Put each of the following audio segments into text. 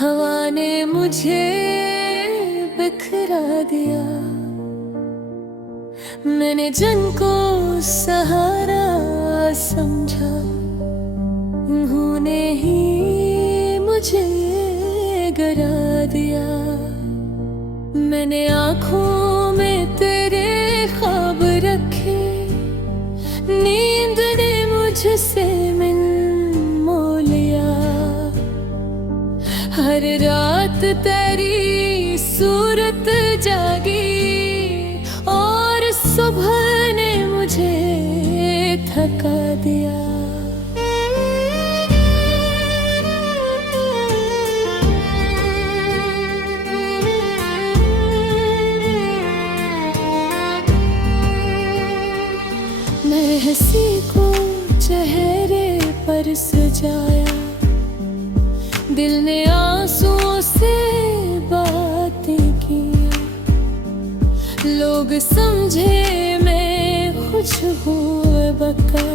हवा ने मुझे बिखरा दिया। मैंने जन को सहारा समझा, उन्होंने ही मुझे गिरा दिया। मैंने आँखों में तेरे ख्वाब रखे, नींद ने मुझसे मिल मोलिया। हर रात तेरी सूरत जागी और सुबह ने मुझे थका दिया। मैं हंसी को चेहरे पर सजाया, दिल ने आंसुओं से बातें की। लोग समझे मैं खुश हूँ बका,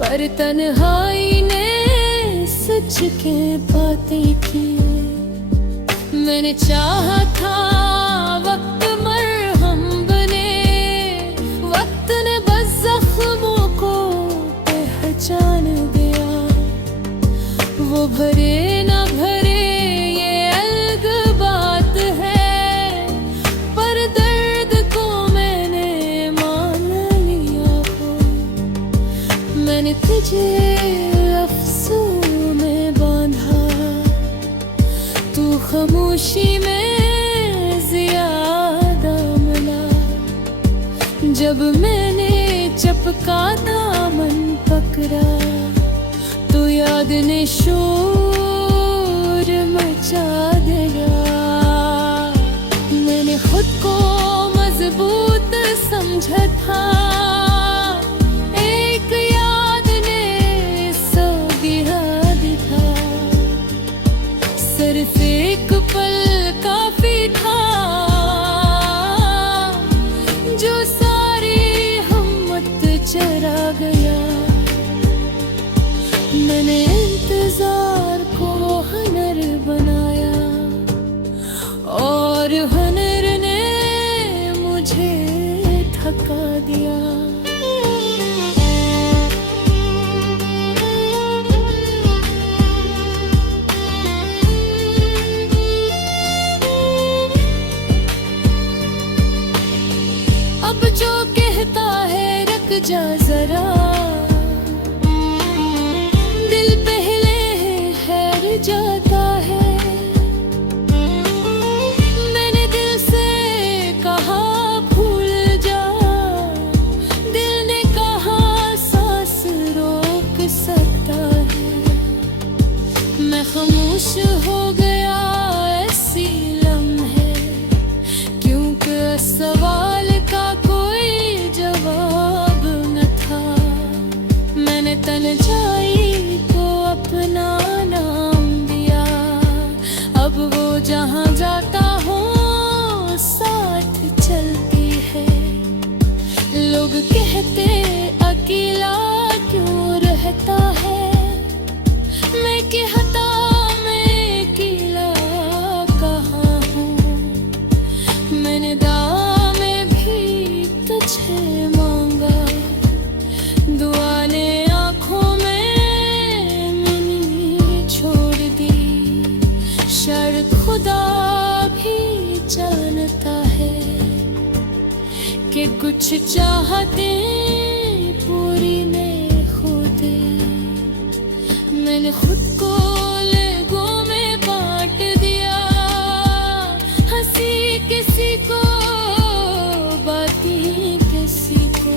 पर तन्हाई ने सच के बातें की। मैंने चाहा था वक्त मरहम बने, वक्त ने बस जख्मों को पहचान दिया। वो भरे ना भरे ये अलग बात है, पर दर्द को मैंने मान लिया हो। मैंने तुझे अफ़सोस में बांधा, तू खामोशी में ज़्यादा मिला। जब मैंने चपका दामन पकड़ा, तो याद ने शोर मचा दिया। मैंने खुद को मजबूत समझा था, एक याद ने सब गिरा दिया। सिर्फ एक पल काफी था, जो सारी हिम्मत चरा गया। मैंने इंतजार को हुनर बनाया, और हुनर ने मुझे थका दिया। अब जो कहता है रुक जा जरा, जाता है। मैंने दिल से कहा भूल जा, दिल ने कहा सांस रोक सकता है। मैं खामोश हो गया ऐसी लम्हे, क्योंकि सवाल का कोई जवाब न था। मैंने तन्हाई को अपना जहाँ जाता हूँ साथ चलती है। लोग कहते अकेला क्यों रहता है, मैं कहता मैं अकेला कहाँ हूँ। मैंने दुआ में भी तुझे मांगा, दुआ ने आँखों में मैंने छोड़ दी। शायद खुदा भी जानता है कि कुछ चाहते पूरी में खुद। मैंने खुद को लोगों में बांट दिया, हंसी किसी को बातें किसी को,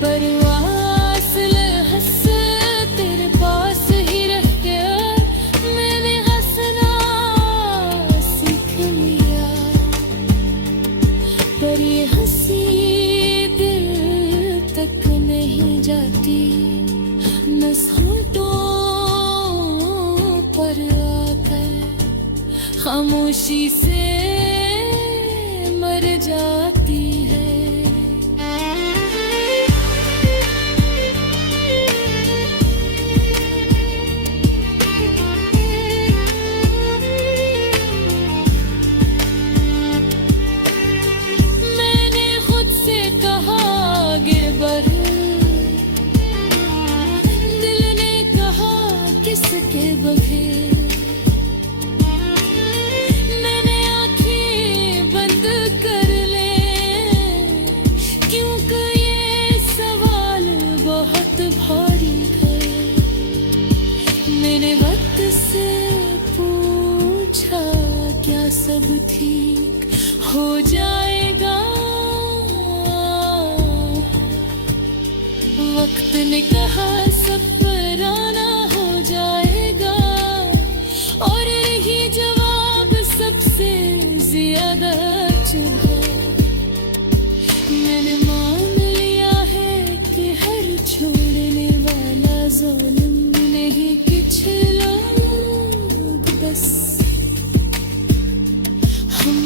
बरवास हंस तेरे पास ही रह गया। मैंने पर ये हंसी दिल तक नहीं जाती, न सांसों पर आकर खामोशी से मर जाती है। के बगैर। मैंने आंखें बंद कर ले क्योंकि ये सवाल बहुत भारी है। मैंने वक्त से पूछा क्या सब ठीक हो जाएगा। वक्त ने कहा सब पुराना हो जाएगा और यही जवाब सबसे ज्यादा चुभा। मैंने मान लिया है कि हर छोड़ने वाला ज़ालिम नहीं, कुछ लोग बस हम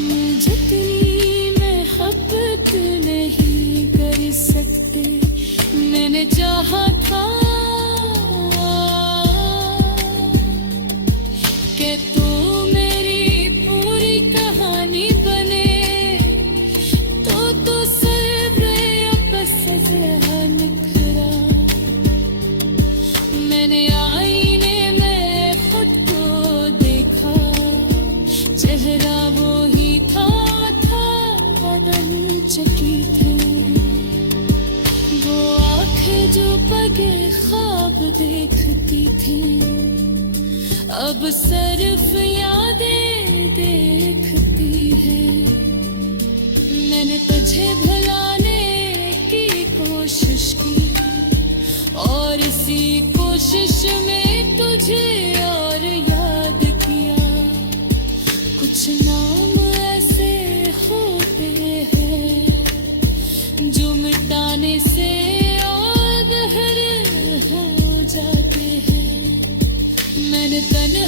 जितनी मोहब्बत नहीं कर सकते। मैंने चाहा था कि तू मेरी पूरी कहानी बने, तो सब्र आपस से निखरा। मैंने आईने में खुद को देखा, चेहरा वो ही था बदल चुकी थी। वो आँखें जो पगे ख्वाब देखती थी अब सिर्फ यादें देखती है। मैंने तुझे भुलाने की कोशिश की और इसी कोशिश में तुझे और याद किया। कुछ नाम ऐसे होते हैं जो मिटाने से और गहरे हो जाते हैं। मैंने तन्हाई